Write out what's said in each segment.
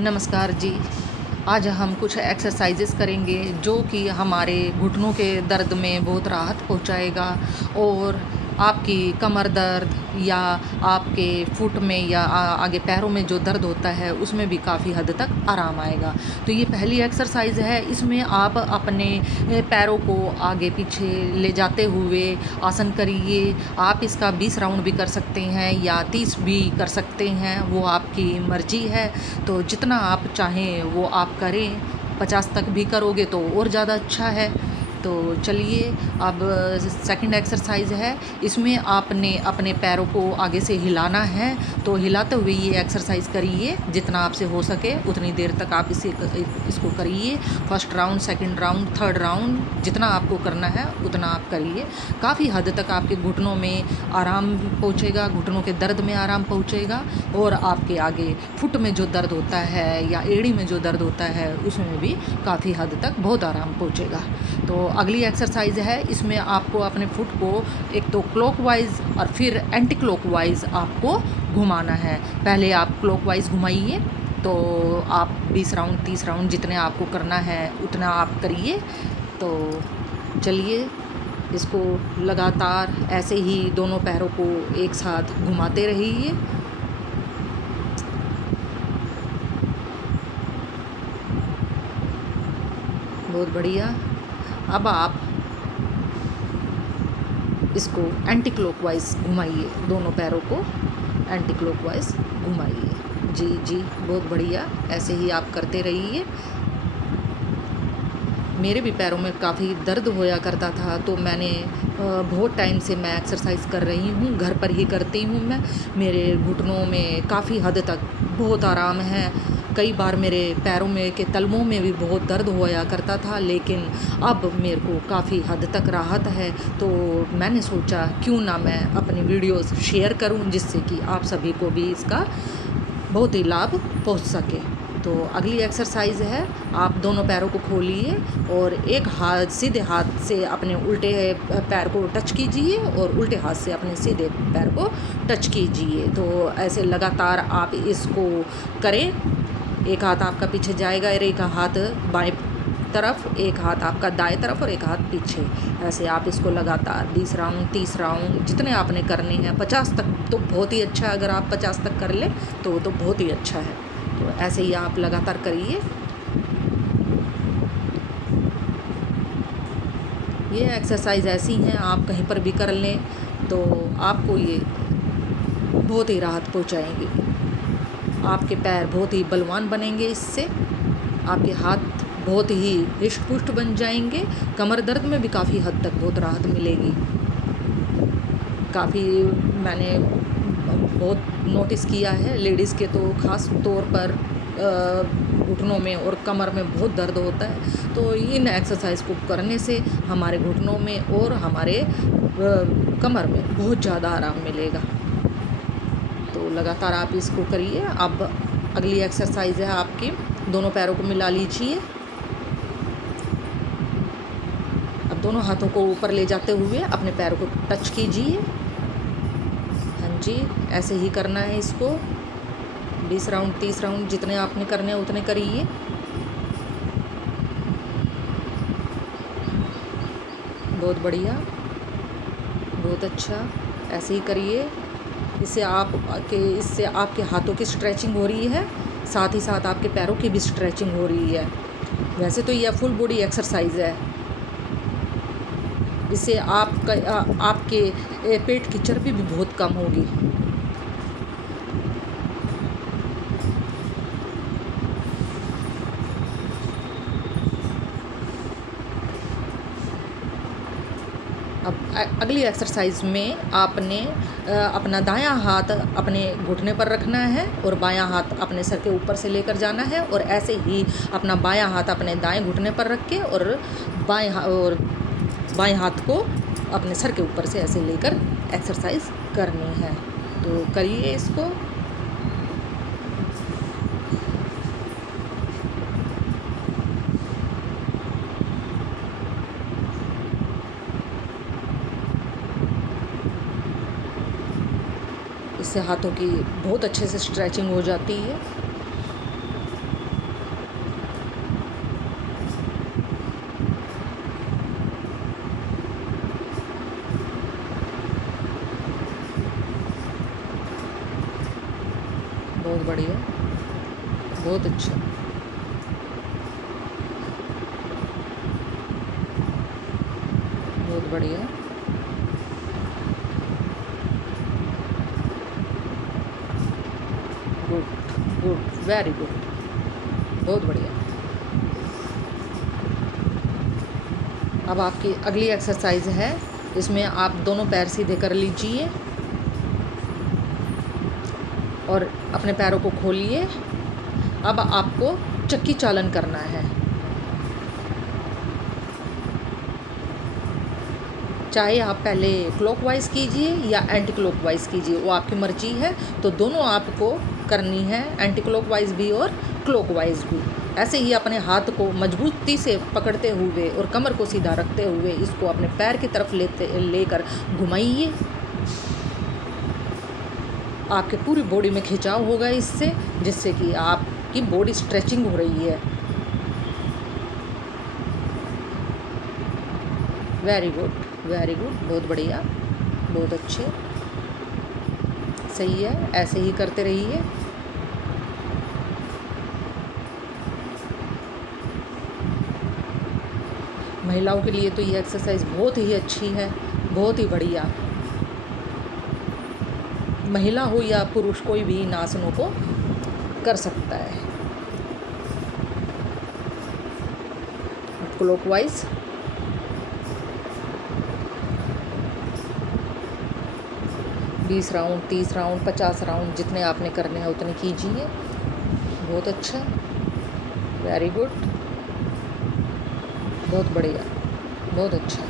नमस्कार जी। आज हम कुछ एक्सरसाइजेस करेंगे जो कि हमारे घुटनों के दर्द में बहुत राहत पहुंचाएगा और आपकी कमर दर्द या आपके फुट में या आगे पैरों में जो दर्द होता है उसमें भी काफ़ी हद तक आराम आएगा। तो ये पहली एक्सरसाइज है, इसमें आप अपने पैरों को आगे पीछे ले जाते हुए आसन करिए। आप इसका 20 राउंड भी कर सकते हैं या 30 भी कर सकते हैं, वो आपकी मर्जी है। तो जितना आप चाहें वो आप करें, 50 तक भी करोगे तो और ज़्यादा अच्छा है। तो चलिए, अब सेकंड एक्सरसाइज है, इसमें आपने अपने पैरों को आगे से हिलाना है। तो हिलाते हुए ये एक्सरसाइज करिए, जितना आपसे हो सके उतनी देर तक आप इसको करिए। First round, second round, third round, जितना आपको करना है उतना आप करिए। काफ़ी हद तक आपके घुटनों में आराम पहुँचेगा, घुटनों के दर्द में आराम पहुँचेगा और आपके आगे फुट में जो दर्द होता है या एड़ी में जो दर्द होता है उसमें भी काफ़ी हद तक बहुत आराम पहुँचेगा। तो अगली एक्सरसाइज है, इसमें आपको अपने फुट को एक तो क्लॉकवाइज और फिर एंटी क्लॉकवाइज आपको घुमाना है। पहले आप क्लॉकवाइज घुमाइए, तो आप 20 राउंड 30 राउंड जितने आपको करना है उतना आप करिए। तो चलिए, इसको लगातार ऐसे ही दोनों पैरों को एक साथ घुमाते रहिए। बहुत बढ़िया। अब आप इसको एंटी क्लॉकवाइज घुमाइए, दोनों पैरों को एंटी क्लॉकवाइज घुमाइए। जी जी, बहुत बढ़िया, ऐसे ही आप करते रहिए। मेरे भी पैरों में काफ़ी दर्द होया करता था, तो मैंने बहुत टाइम से मैं एक्सरसाइज कर रही हूँ, घर पर ही करती हूँ मैं। मेरे घुटनों में काफ़ी हद तक बहुत आराम है। कई बार मेरे पैरों में के तलवों में भी बहुत दर्द होया करता था, लेकिन अब मेरे को काफ़ी हद तक राहत है। तो मैंने सोचा क्यों ना मैं अपनी वीडियोस शेयर करूं, जिससे कि आप सभी को भी इसका बहुत ही लाभ पहुंच सके। तो अगली एक्सरसाइज है, आप दोनों पैरों को खोलिए और एक हाथ सीधे हाथ से अपने उल्टे पैर को टच कीजिए और उल्टे हाथ से अपने सीधे पैर को टच कीजिए। तो ऐसे लगातार आप इसको करें। एक हाथ आपका पीछे जाएगा और एक हाथ बाएं तरफ, एक हाथ आपका दाएं तरफ और एक हाथ पीछे। ऐसे आप इसको लगातार 20 राउंड 30 राउंड जितने आपने करने हैं, 50 तक तो बहुत ही अच्छा है। अगर आप 50 तक कर लें तो बहुत ही अच्छा है। तो ऐसे ही आप लगातार करिए। ये एक्सरसाइज ऐसी हैं, आप कहीं पर भी कर लें तो आपको ये बहुत ही राहत पहुंचाएंगी। आपके पैर बहुत ही बलवान बनेंगे इससे, आपके हाथ बहुत ही हृष्ट पुष्ट बन जाएंगे। कमर दर्द में भी काफ़ी हद तक बहुत राहत मिलेगी। काफ़ी मैंने बहुत नोटिस किया है, लेडीज़ के तो ख़ास तौर पर घुटनों में और कमर में बहुत दर्द होता है। तो इन एक्सरसाइज को करने से हमारे घुटनों में और हमारे कमर में बहुत ज़्यादा आराम मिलेगा। तो लगातार आप इसको करिए। अब अगली एक्सरसाइज है आपकी, दोनों पैरों को मिला लीजिए। अब दोनों हाथों को ऊपर ले जाते हुए अपने पैरों को टच कीजिए। हाँ जी, ऐसे ही करना है इसको। 20 राउंड 30 राउंड जितने आपने करने हैं उतने करिए। बहुत बढ़िया, बहुत अच्छा, ऐसे ही करिए। इससे आपके हाथों की स्ट्रेचिंग हो रही है, साथ ही साथ आपके पैरों की भी स्ट्रेचिंग हो रही है। वैसे तो यह फुल बॉडी एक्सरसाइज है। इससे आपके पेट की चर्बी भी बहुत कम होगी। अब अगली एक्सरसाइज में आपने अपना दायां हाथ अपने घुटने पर रखना है और बायां हाथ अपने सर के ऊपर से लेकर जाना है, और ऐसे ही अपना बायां हाथ अपने दाएं घुटने पर रख के और बाएं हाथ को अपने सर के ऊपर से ऐसे लेकर एक्सरसाइज करनी है। तो करिए इसको। इससे हाथों की बहुत अच्छे से स्ट्रेचिंग हो जाती है। बहुत अच्छा, बहुत बढ़िया। गुड, गुड, वेरी गुड, बहुत बढ़िया। अब आपकी अगली एक्सरसाइज है, इसमें आप दोनों पैर सीधे कर लीजिए और अपने पैरों को खोलिए। अब आपको चक्की चालन करना है। चाहे आप पहले क्लॉकवाइज़ कीजिए या एंटी क्लॉकवाइज़ कीजिए, वो आपकी मर्जी है। तो दोनों आपको करनी है, एंटी क्लॉकवाइज़ भी और क्लॉकवाइज़ भी। ऐसे ही अपने हाथ को मजबूती से पकड़ते हुए और कमर को सीधा रखते हुए इसको अपने पैर की तरफ लेकर घुमाइए। आपके पूरी बॉडी में खिंचाव होगा इससे, जिससे कि आपकी बॉडी स्ट्रेचिंग हो रही है। वेरी गुड, वेरी गुड, बहुत बढ़िया, बहुत अच्छे, सही है, ऐसे ही करते रहिए। महिलाओं के लिए तो ये एक्सरसाइज बहुत ही अच्छी है, बहुत ही बढ़िया। महिला हो या पुरुष, कोई भी इन आसनों को कर सकता है। क्लॉकवाइज 20 राउंड, 30 राउंड, 50 राउंड, जितने आपने करने हैं उतने कीजिए। बहुत अच्छा, वेरी गुड, बहुत बढ़िया, बहुत अच्छा।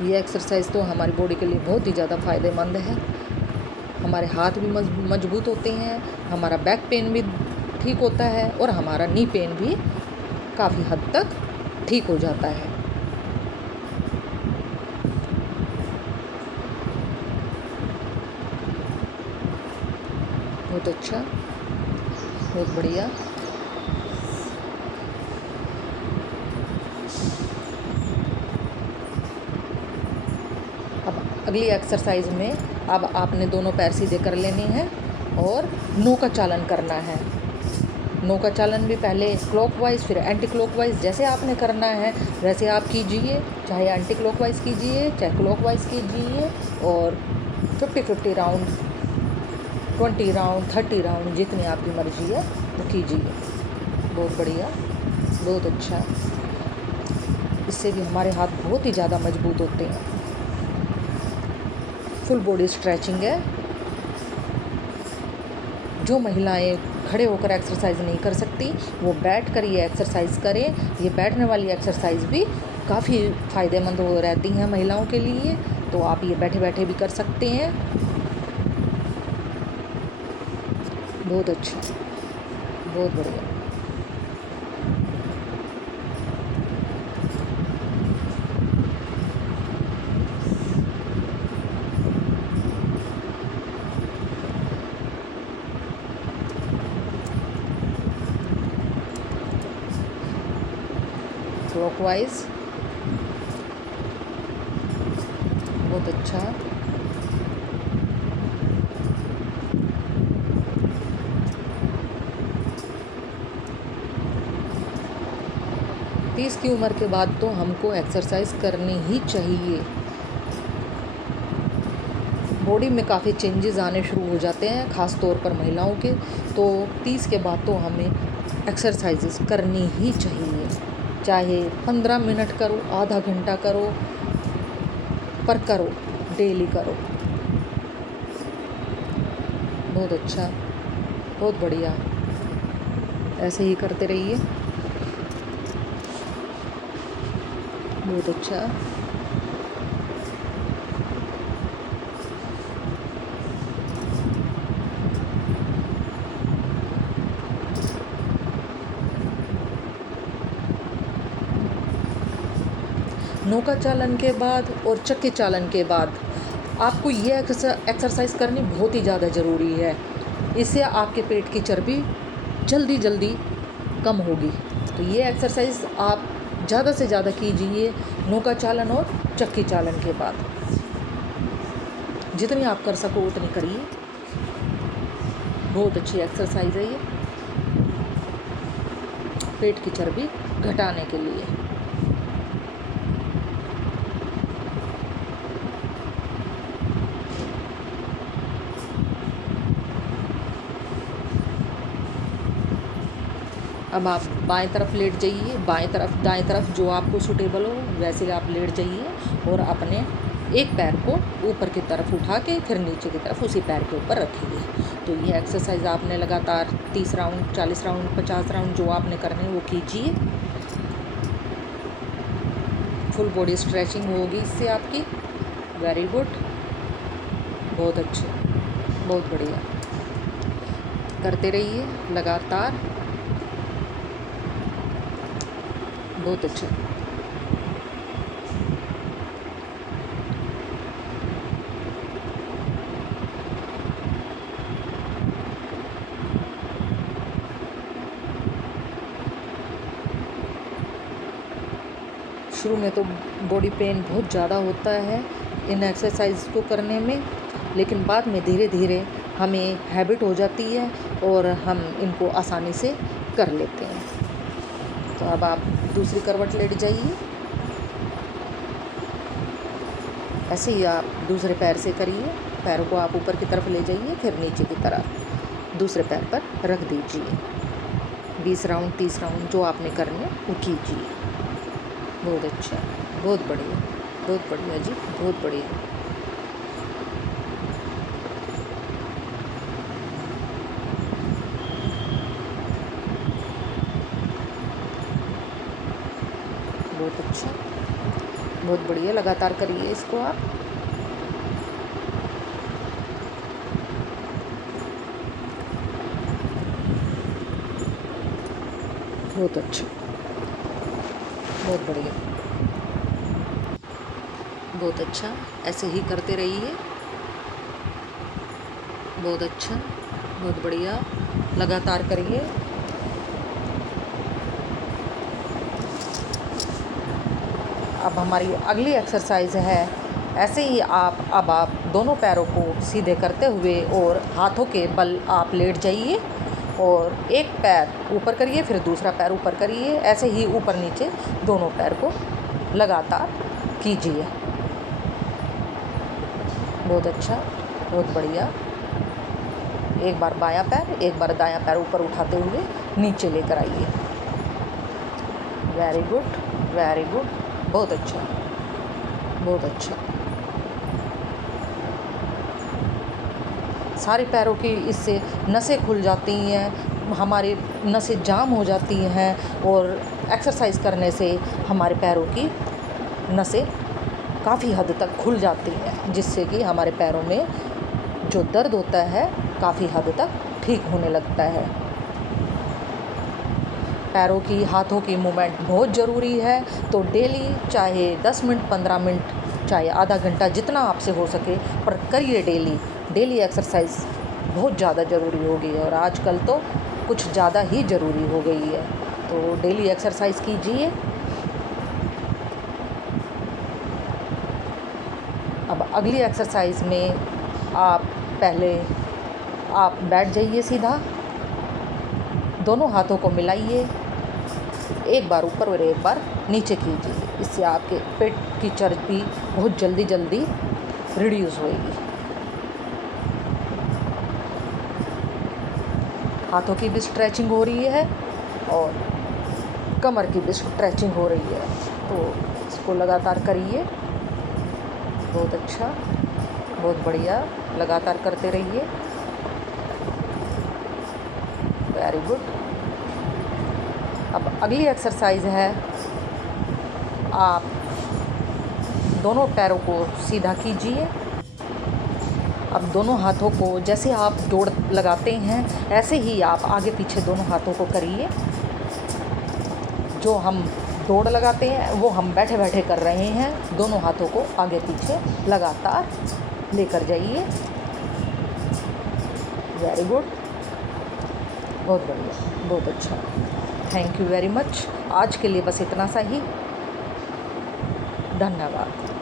ये एक्सरसाइज तो हमारी बॉडी के लिए बहुत ही ज़्यादा फ़ायदेमंद है। हमारे हाथ भी मजबूत होते हैं, हमारा बैक पेन भी ठीक होता है और हमारा नी पेन भी काफ़ी हद तक ठीक हो जाता है। बहुत अच्छा, बहुत बढ़िया। अब अगली एक्सरसाइज में अब आपने दोनों पैर सीधे कर लेने हैं और नौका चालन करना है। नौका चालन भी पहले क्लॉकवाइज फिर एंटी क्लॉकवाइज, जैसे आपने करना है वैसे आप कीजिए। चाहे एंटी क्लॉकवाइज कीजिए, चाहे क्लॉकवाइज कीजिए। और 50-50 राउंड, 20 राउंड, 30 राउंड, जितनी आपकी मर्जी है वो कीजिए। बहुत बढ़िया, बहुत अच्छा। इससे भी हमारे हाथ बहुत ही ज़्यादा मजबूत होते हैं। फुल बॉडी स्ट्रेचिंग है। जो महिलाएं खड़े होकर एक्सरसाइज नहीं कर सकती वो बैठ कर ये एक्सरसाइज करें। ये बैठने वाली एक्सरसाइज भी काफ़ी फ़ायदेमंद हो रहती हैं महिलाओं के लिए, तो आप ये बैठे बैठे भी कर सकते हैं। बहुत अच्छा, बहुत बढ़िया। क्लॉकवाइज, बहुत अच्छा। तीस की उम्र के बाद तो हमको एक्सरसाइज करनी ही चाहिए। बॉडी में काफ़ी चेंजेस आने शुरू हो जाते हैं, ख़ास तौर पर महिलाओं के। तो 30 के बाद तो हमें एक्सरसाइजेस करनी ही चाहिए। चाहे 15 मिनट करो, आधा घंटा करो, पर करो, डेली करो। बहुत अच्छा, बहुत बढ़िया, ऐसे ही करते रहिए। बहुत अच्छा। नौका चालन के बाद और चक्के चालन के बाद आपको ये एक्सरसाइज करनी बहुत ही ज़्यादा ज़रूरी है। इससे आपके पेट की चर्बी जल्दी जल्दी कम होगी। तो ये एक्सरसाइज आप ज़्यादा से ज़्यादा कीजिए नौका चालन और चक्की चालन के बाद। जितनी आप कर सको उतनी करिए। बहुत अच्छी एक्सरसाइज है ये पेट की चर्बी घटाने के लिए। अब आप बाएं तरफ लेट जाइए, बाएं तरफ दाएं तरफ जो आपको सूटेबल हो वैसे आप लेट जाइए और अपने एक पैर को ऊपर की तरफ उठा के फिर नीचे की तरफ उसी पैर के ऊपर रखिए। तो ये एक्सरसाइज आपने लगातार 30 राउंड, 40 राउंड, 50 राउंड जो आपने करने हैं वो कीजिए। फुल बॉडी स्ट्रेचिंग होगी इससे आपकी। वेरी गुड, बहुत अच्छे, बहुत बढ़िया। करते रहिए लगातार, बहुत अच्छा। शुरू में तो बॉडी पेन बहुत ज़्यादा होता है इन एक्सरसाइज को करने में, लेकिन बाद में धीरे धीरे हमें हैबिट हो जाती है और हम इनको आसानी से कर लेते हैं। तो अब आप दूसरी करवट लेट जाइए। ऐसे ही आप दूसरे पैर से करिए। पैरों को आप ऊपर की तरफ ले जाइए, फिर नीचे की तरफ दूसरे पैर पर रख दीजिए। 20 राउंड, 30 राउंड जो आपने करने वो कीजिए। बहुत अच्छा, बहुत बढ़िया, बहुत बढ़िया जी, बहुत बढ़िया। बहुत अच्छा, बहुत बढ़िया। लगातार करिए इसको आप। बहुत अच्छा, बहुत बढ़िया, बहुत अच्छा। ऐसे ही करते रहिए। बहुत अच्छा, बहुत बढ़िया। लगातार करिए। अब हमारी अगली एक्सरसाइज है, ऐसे ही आप दोनों पैरों को सीधे करते हुए और हाथों के बल आप लेट जाइए और एक पैर ऊपर करिए, फिर दूसरा पैर ऊपर करिए। ऐसे ही ऊपर नीचे दोनों पैर को लगातार कीजिए। बहुत अच्छा, बहुत बढ़िया। एक बार बायां पैर, एक बार दायां पैर ऊपर उठाते हुए नीचे लेकर आइए। वेरी गुड, वेरी गुड, बहुत अच्छा, बहुत अच्छा। सारे पैरों की इससे नसें खुल जाती हैं, हमारी नसें जाम हो जाती हैं और एक्सरसाइज करने से हमारे पैरों की नसें काफ़ी हद तक खुल जाती हैं, जिससे कि हमारे पैरों में जो दर्द होता है काफ़ी हद तक ठीक होने लगता है। पैरों की, हाथों की मूवमेंट बहुत ज़रूरी है। तो डेली चाहे 10 मिनट, 15 मिनट, चाहे आधा घंटा, जितना आपसे हो सके, पर करिए डेली। डेली एक्सरसाइज बहुत ज़्यादा ज़रूरी हो गई है और आजकल तो कुछ ज़्यादा ही ज़रूरी हो गई है। तो डेली एक्सरसाइज कीजिए। अब अगली एक्सरसाइज में पहले आप बैठ जाइए सीधा, दोनों हाथों को मिलाइए, एक बार ऊपर और एक बार नीचे कीजिए। इससे आपके पेट की चर्बी बहुत जल्दी जल्दी रिड्यूस होएगी। हाथों की भी स्ट्रेचिंग हो रही है और कमर की भी स्ट्रेचिंग हो रही है। तो इसको लगातार करिए। बहुत अच्छा, बहुत बढ़िया। लगातार करते रहिए। Very good. अब अगली एक्सरसाइज है, आप दोनों पैरों को सीधा कीजिए। अब दोनों हाथों को जैसे आप जोड़ लगाते हैं ऐसे ही आप आगे पीछे दोनों हाथों को करिए। जो हम दौड़ लगाते हैं वो हम बैठे बैठे कर रहे हैं। दोनों हाथों को आगे पीछे लगातार लेकर जाइए। वेरी गुड, बहुत बढ़िया, बहुत अच्छा। Thank you very much. आज के लिए बस इतना सा ही। धन्यवाद।